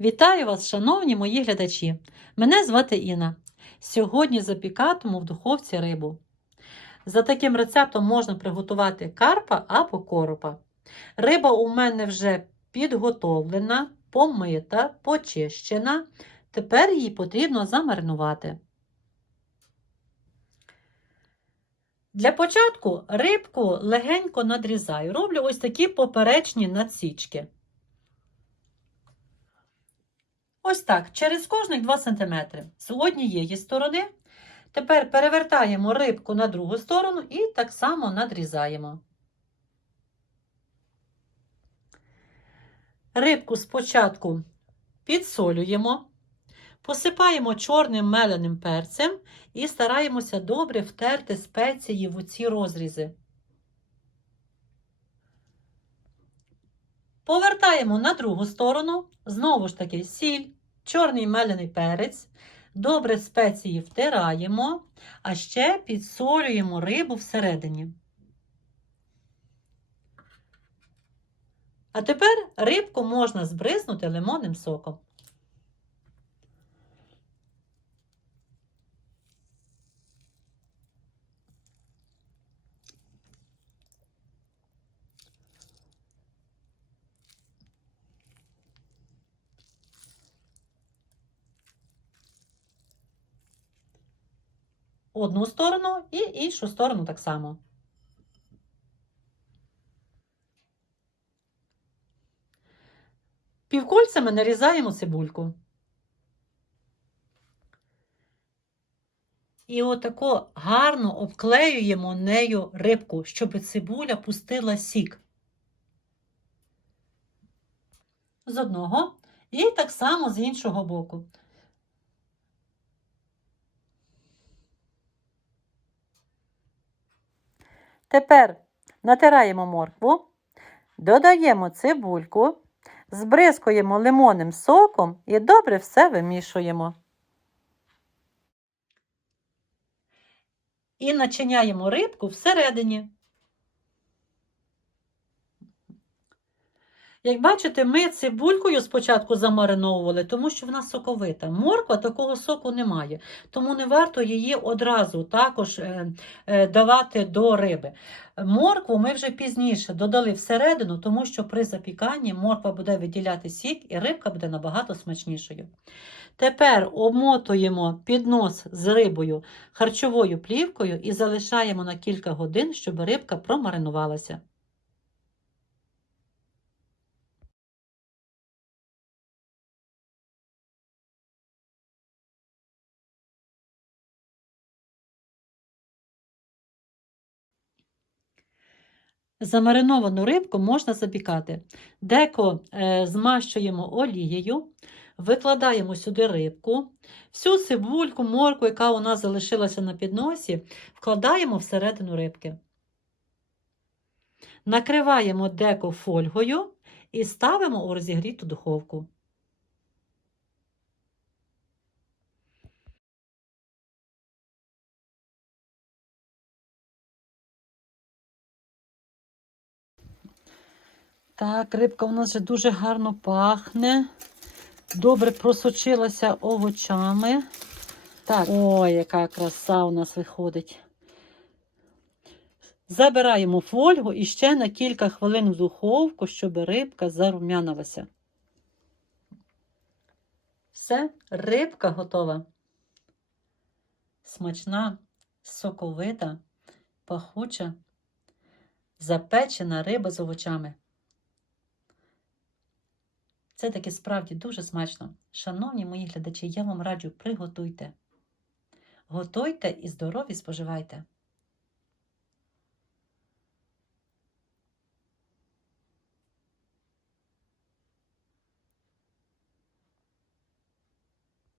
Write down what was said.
Вітаю вас, шановні мої глядачі! Мене звати Інна. Сьогодні запікатиму в духовці рибу. За таким рецептом можна приготувати карпа або коропа. Риба у мене вже підготовлена, помита, почищена. Тепер її потрібно замаринувати. Для початку рибку легенько надрізаю. Роблю ось такі поперечні надсічки. Ось так, через кожних 2 см з однієї сторони. Тепер перевертаємо рибку на другу сторону і так само надрізаємо. Рибку спочатку підсолюємо, посипаємо чорним меленим перцем і стараємося добре втерти спеції в ці розрізи. Повертаємо на другу сторону, знову ж таки сіль, чорний мелений перець, добре спеції втираємо, а ще підсолюємо рибу всередині. А тепер рибку можна збризнути лимонним соком. Одну сторону і іншу сторону так само. Півкольцями нарізаємо цибульку. І отако гарно обклеюємо нею рибку, щоб цибуля пустила сік. З одного і так само з іншого боку. Тепер натираємо моркву, додаємо цибульку, збризкуємо лимонним соком і добре все вимішуємо. І начиняємо рибку всередині. Як бачите, ми цибулькою спочатку замариновували, тому що вона соковита. Морква такого соку немає, тому не варто її одразу також е, е, давати до риби. Моркву ми вже пізніше додали всередину, тому що при запіканні морква буде виділяти сік і рибка буде набагато смачнішою. Тепер обмотуємо піднос з рибою харчовою плівкою і залишаємо на кілька годин, щоб рибка промаринувалася. Замариновану рибку можна запікати. Деко е, змащуємо олією, викладаємо сюди рибку, всю цибульку, морку, яка у нас залишилася на підносі, вкладаємо всередину рибки. Накриваємо деко фольгою і ставимо у розігріту духовку. Так, рибка у нас вже дуже гарно пахне. Добре просочилася овочами. Так, ой, яка краса у нас виходить. Забираємо фольгу і ще на кілька хвилин в духовку, щоб рибка зарум'янилася. Все, рибка готова. Смачна, соковита, пахуча, запечена риба з овочами. Це таки справді дуже смачно. Шановні мої глядачі, я вам раджу, приготуйте. Готуйте і здорові споживайте.